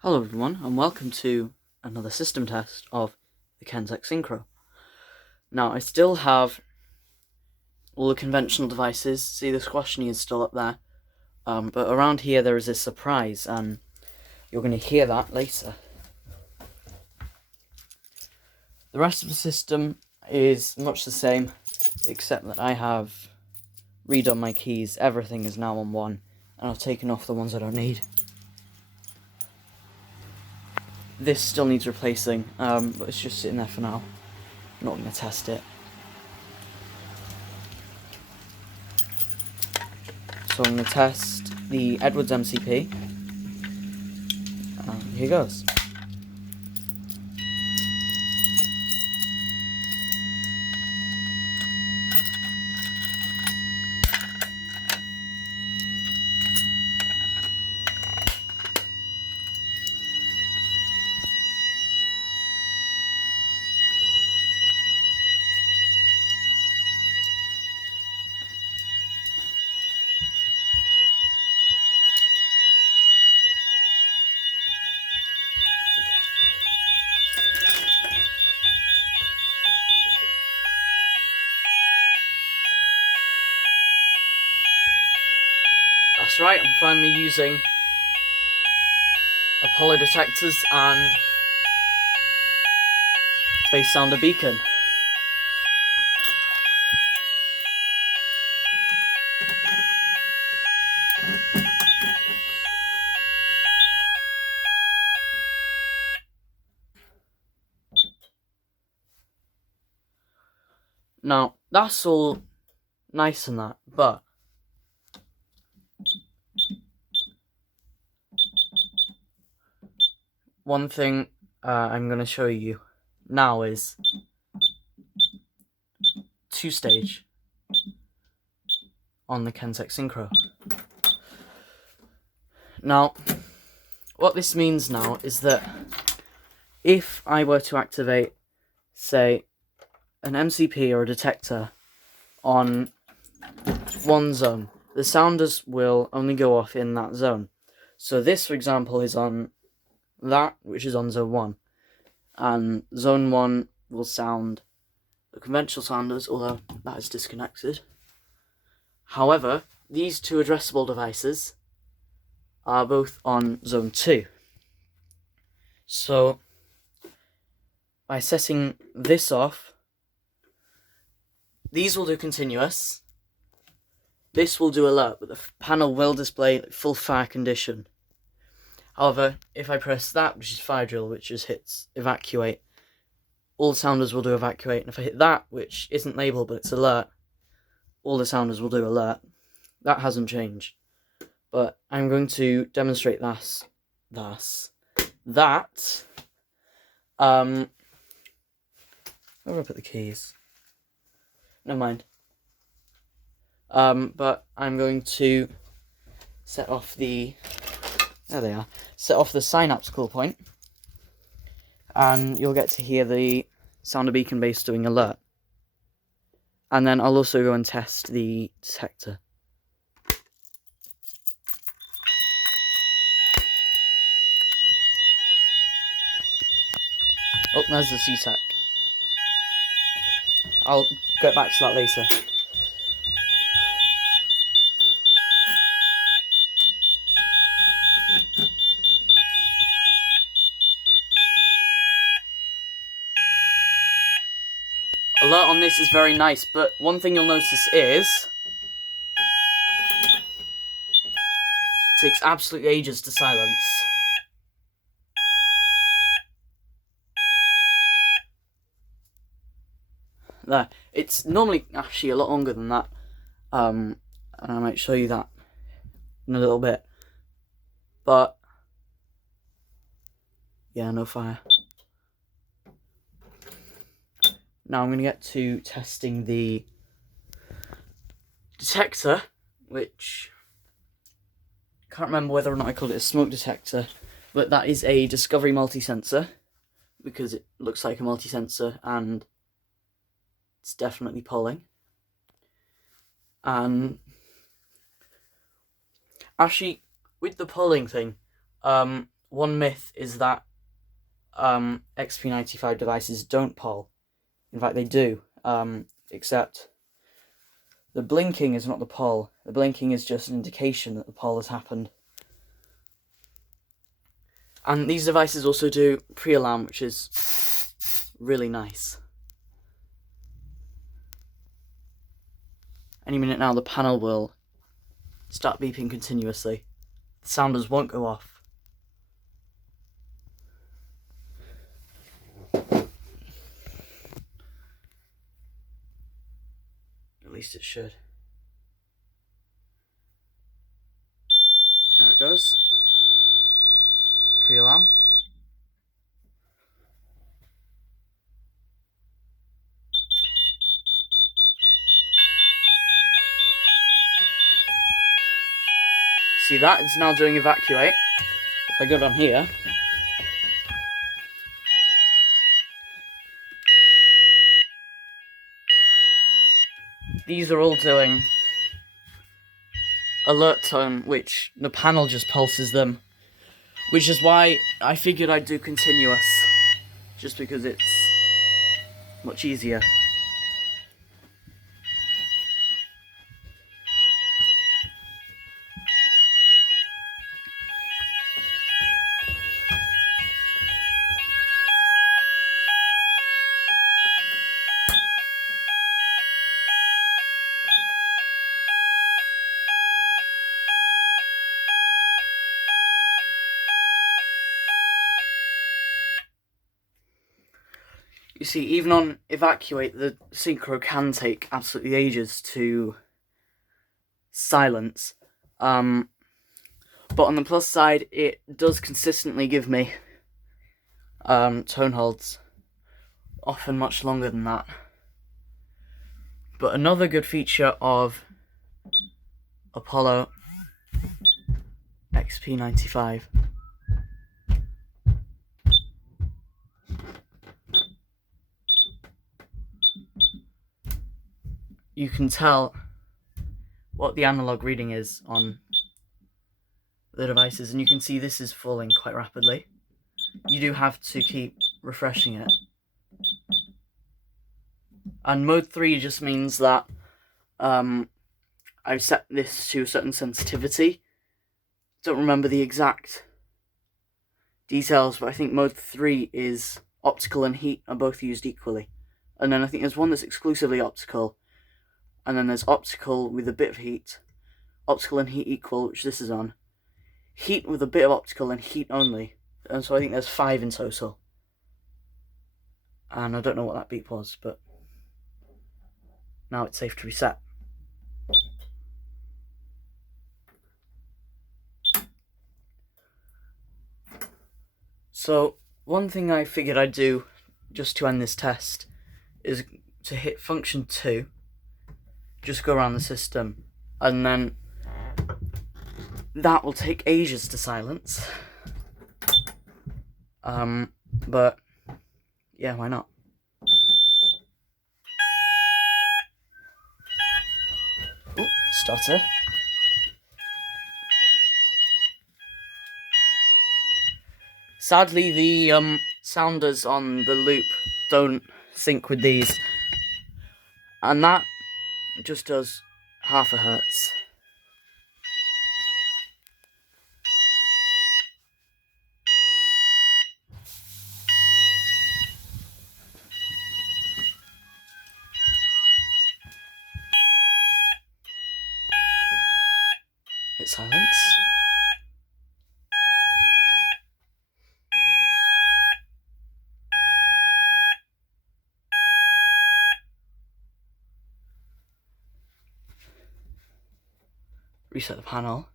Hello everyone, and welcome to another system test of the Kensec Synchro. Now, I still have all the conventional devices. See, the squashing is still up there. But around here there is a surprise, and you're going to hear that later. The rest of the system is much the same, except that I have redone my keys. Everything is now on one, and I've taken off the ones I don't need. This still needs replacing, but it's just sitting there for now. I'm not going to test it. So I'm going to test the Edwards MCP. Here goes. That's right, I'm finally using Apollo detectors and Space Sounder beacon. Now, that's all nice and that, but one thing I'm going to show you now is two-stage on the Kensec Synchro. Now, what this means now is that if I were to activate, say, an MCP or a detector on one zone, the sounders will only go off in that zone. So this, for example, is on that, which is on zone 1. And zone 1 will sound the conventional sounders, although that is disconnected. However, these two addressable devices are both on zone 2. So, by setting this off, these will do continuous. This will do alert, but the panel will display full fire condition. However, if I press that, which is fire drill, which just hits evacuate, all the sounders will do evacuate. And if I hit that, which isn't labeled but it's alert, all the sounders will do alert. That hasn't changed. But I'm going to demonstrate that. Where do I put the keys? Never mind. But I'm going to set off the... There they are. Set off the synapse cool point. And you'll get to hear the sounder beacon base doing alert. And then I'll also go and test the detector. Oh, there's the CSEC. I'll get back to that later. Alert on this is very nice, but one thing you'll notice is it takes absolute ages to silence. There. It's normally actually a lot longer than that. And I might show you that in a little bit. But yeah, no fire. Now I'm going to get to testing the detector, which I can't remember whether or not I called it a smoke detector, but that is a Discovery multi-sensor, because it looks like a multi-sensor and it's definitely polling. And actually, with the polling thing, one myth is that XP95 devices don't poll. In fact, they do, except the blinking is not the poll. The blinking is just an indication that the poll has happened. And these devices also do pre-alarm, which is really nice. Any minute now, the panel will start beeping continuously. The sounders won't go off. At least it should. There it goes. Pre-alarm. See that? It's now doing evacuate. If I go down here, these are all doing alert tone, which the panel just pulses them. Which is why I figured I'd do continuous, just because it's much easier. You see, even on evacuate, the synchro can take absolutely ages to silence. But on the plus side, it does consistently give me tone holds, often much longer than that. But another good feature of Apollo XP95 you can tell what the analog reading is on the devices, and you can see this is falling quite rapidly. You do have to keep refreshing it. And mode 3 just means that I've set this to a certain sensitivity. Don't remember the exact details, but I think mode 3 is optical and heat are both used equally. And then I think there's one that's exclusively optical, and then there's optical with a bit of heat, optical and heat equal, which this is on, heat with a bit of optical and heat only. And so I think there's 5 in total. And I don't know what that beep was, but now it's safe to reset. So one thing I figured I'd do just to end this test is to hit function 2, just go around the system, and then that will take ages to silence. But yeah, why not? Ooh, stutter. Sadly, the sounders on the loop don't sync with these, and that just does half a hertz. Hit silence. Reset the panel.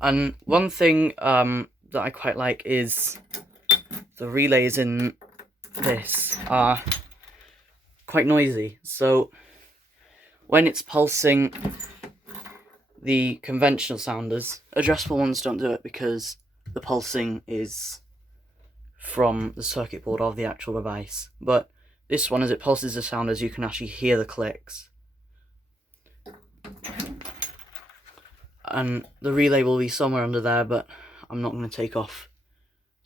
And one thing that I quite like is the relays in this are quite noisy. So when it's pulsing the conventional sounders, adjustable ones don't do it because the pulsing is from the circuit board of the actual device. But this one, as it pulses the sounders, you can actually hear the clicks. And the relay will be somewhere under there, but I'm not going to take off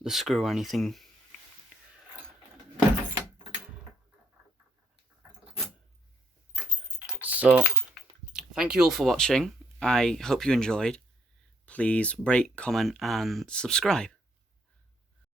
the screw or anything. So, thank you all for watching. I hope you enjoyed. Please rate, comment and subscribe.